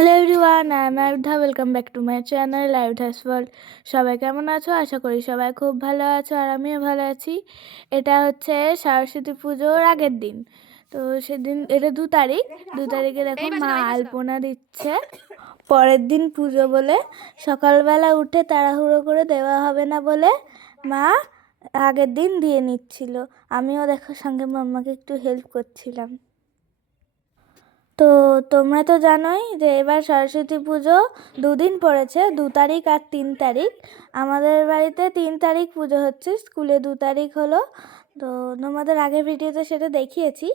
Hello everyone, I am Ayudha. Welcome back to my channel Ayudha's world. সবাই কেমন আছো? আশা করি সবাই খুব ভালো আছো, আর আমিও ভালো আছি। এটা হচ্ছে সরস্বতী পুজোর আগের দিন। তো সেদিন এটা 2 তারিখ। 2 তারিখে দেখো মা আলপনা দিচ্ছে। পরের দিন পুজো বলে সকালবেলা উঠে তাড়াহুড়ো করে দেওয়া হবে না বলে মা আগের দিন দিয়ে নিচ্ছিল। আমিও দেখো সঙ্গে মাম্মাকে একটু হেল্প করছিলাম। তো তোমরা তো জানোই যে এবার সরস্বতী পুজো 2 দিন পড়েছে, 2 তারিখ আর 3 তারিখ। আমাদের বাড়িতে 3 তারিখ পুজো হচ্ছে, স্কুলে 2 তারিখ হলো। তো তোমাদের আগের ভিডিওতে সেটা দেখিয়েছি।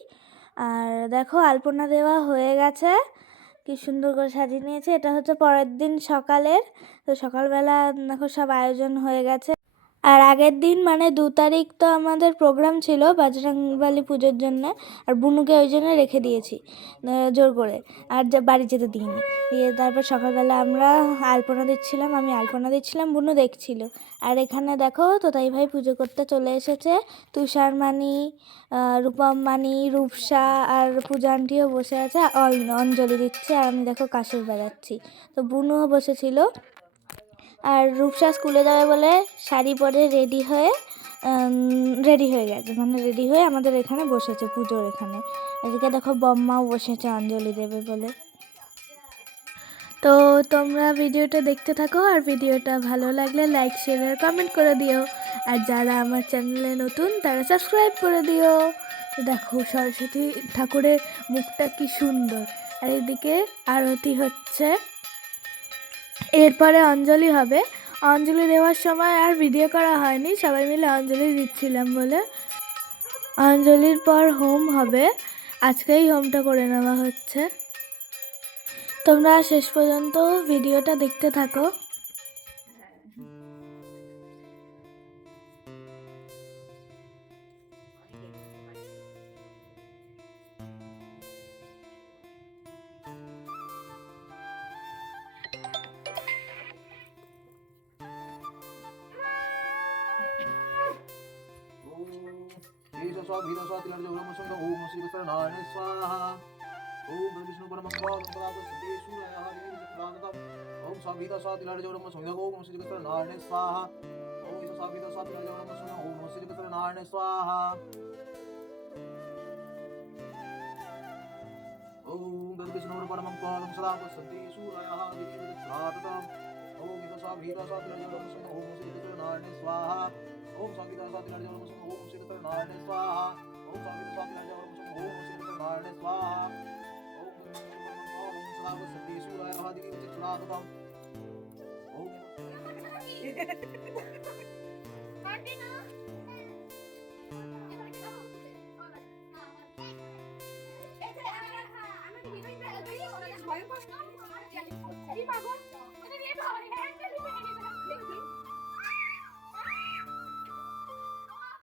আর দেখো আলপনা দেওয়া হয়ে গেছে, কি সুন্দর করে সাজিয়ে নিয়েছে। এটা হচ্ছে পরের দিন সকালের। তো সকালবেলা দেখো সব আয়োজন হয়ে গেছে। আর আগের দিন মানে 2 তারিখ তো আমাদের প্রোগ্রাম ছিল বজরংবলী পুজোর জন্য, আর বুনুকে ওই জন্য রেখে দিয়েছি জোর করে, আর বাড়ি যেতে দিইনি। দিয়ে তারপর সকালবেলা আমরা আলপনা দিচ্ছিলাম, আমি আলপনা দিচ্ছিলাম, বুনু দেখছিল। আর এখানে দেখো তোতাই ভাই পুজো করতে চলে এসেছে। তুষার মানি, রূপম মানি, রূপসা আর পূজা আন্টিও বসে আছে, অঞ্জলি দিচ্ছে। আর আমি দেখো কাসর বাজাচ্ছি। তো বুনুও বসেছিল। আর রূপসা স্কুলে যাবে বলে শাড়ি পরে রেডি হয়ে গেছে, মানে রেডি হয়ে আমাদের এখানে বসেছে পুজোর এখানে। এদিকে দেখো বম্মাও বসেছে অঞ্জলি দেবে বলে। তো তোমরা ভিডিওটা দেখতে থাকো, আর ভিডিওটা ভালো লাগলে লাইক শেয়ার আর কমেন্ট করে দিও। আর যারা আমার চ্যানেলে নতুন তারা সাবস্ক্রাইব করে দিও। তো দেখো সরস্বতী ঠাকুরের মুখটা কি সুন্দর। আর এদিকে আরতি হচ্ছে, এরপরে অঞ্জলি হবে। অঞ্জলি দেওয়ার সময় আর ভিডিও করা হয়নি, সবাই মিলে অঞ্জলি দিচ্ছিলাম বলে। অঞ্জলির পর হোম হবে, আজকেই হোমটা করে নেওয়া হচ্ছে। তোমরা শেষ পর্যন্ত ভিডিওটা দেখতে থাকো।